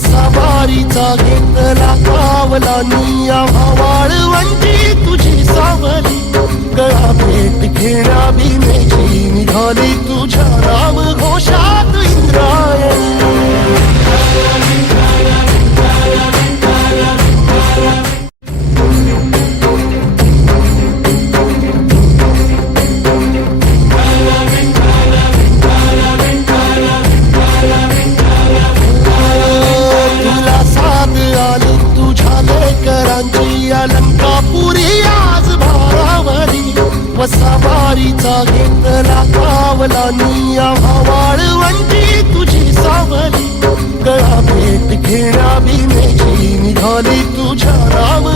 वसावारीचा घेतला कावला निया वाळवंटी तुझी सावली गळा भेट घेण्या भीमेची निघाली तुझ्या राम घोषात इंद्रायणी अलंकापुरी आज भारावरी वसावारीचा घेतला कावला निया वाळवंटी तुझी सावली गळा भेट घेण्या भीमेची निघाली तुझ्या राम